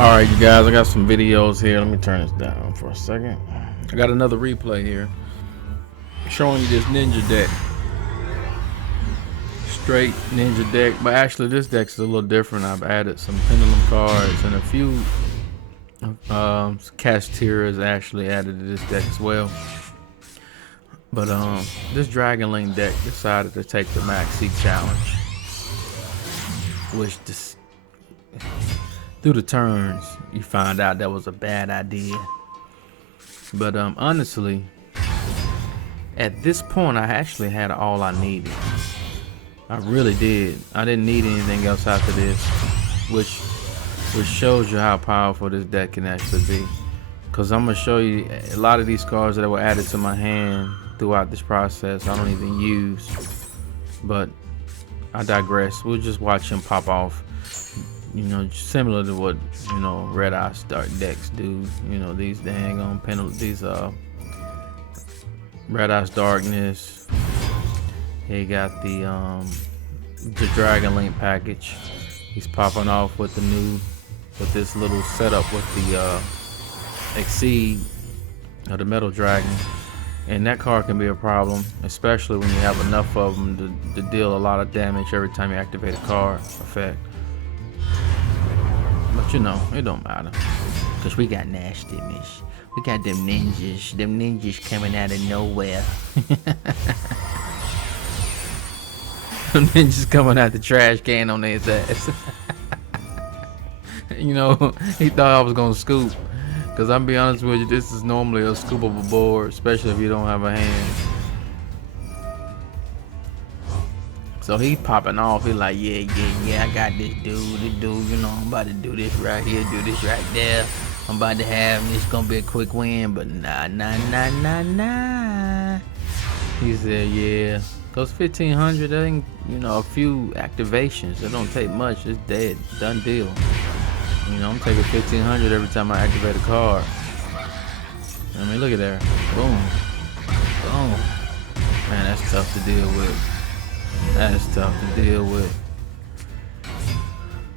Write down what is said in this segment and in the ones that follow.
Alright, you guys, I got some videos here. Let me turn this down for a second. I got another replay here showing you this ninja deck. Straight ninja deck, but actually this deck is a little different. I've added some pendulum cards and a few cast actually added to this deck as well. But this Dragon Link deck decided to take the Max Seek challenge, which through the turns you find out that was a bad idea. But honestly, at this point I actually had all I needed. I really did. I didn't need anything else after this, which shows you how powerful this deck can actually be. Because I'm gonna show you a lot of these cards that were added to my hand throughout this process I don't even use. But I digress. We'll just watch him pop off. You know, similar to what, you know, Red Eye Dark decks do. You know, these dang on pendulum, these Red Eye's Darkness. He got the Dragon Link package. He's popping off with this little setup with the Exceed of the Metal Dragon, and that card can be a problem, especially when you have enough of them to deal a lot of damage every time you activate a card effect. But you know, it don't matter, cause we got nastiness. We got them ninjas coming out of nowhere. Them ninjas coming out the trash can on his ass. You know, he thought I was gonna scoop. Cause I'm be honest with you, this is normally a scoopable board, especially if you don't have a hand. So he popping off. He like, yeah, I got this dude, you know, I'm about to do this right here, do this right there. I'm about to have this gonna be a quick win, but nah. He said, yeah, cause 1500, that ain't, you know, a few activations. It don't take much. It's dead, done deal. You know, I'm taking 1500 every time I activate a card. I mean, look at there. Boom. Boom. Man, that's tough to deal with. That's tough to deal with.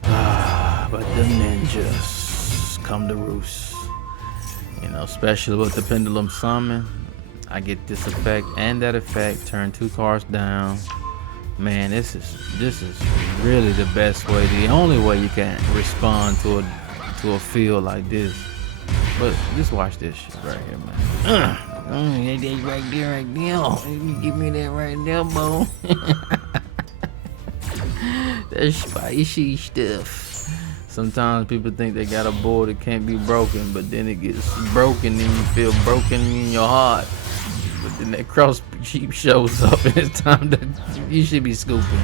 But the ninjas come to roost. You know, especially with the Pendulum summon. I get this effect and that effect. Turn 2 cards down. Man, this is really the best way, the only way you can respond to a field like this. But just watch this shit right here, man. That right there. You give me that right there, bro. That's spicy stuff. Sometimes people think they got a board that can't be broken, but then it gets broken and you feel broken in your heart. But then that cross sheep shows up and it's time to, you should be scooping.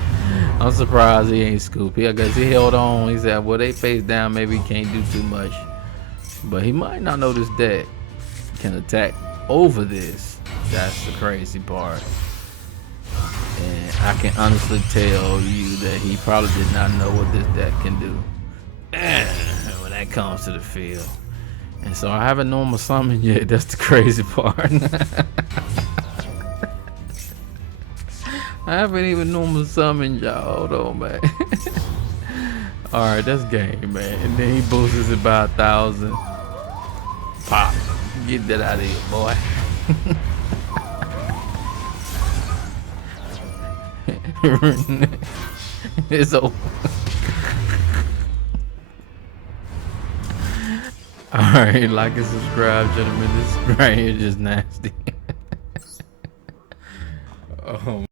I'm surprised he ain't scooping. I guess he held on. He said, well, they face down, maybe he can't do too much. But he might not know this deck can attack over this. That's the crazy part. And I can honestly tell you that he probably did not know what this deck can do when that comes to the field. And so I haven't normal summoned yet. That's the crazy part. I haven't even normal summoned y'all though, man. Alright, that's game, man. And then he boosts it by 1,000. Pop. Get that out of here, boy. It's over. Alright, like and subscribe, gentlemen. This right here is just nasty. Oh.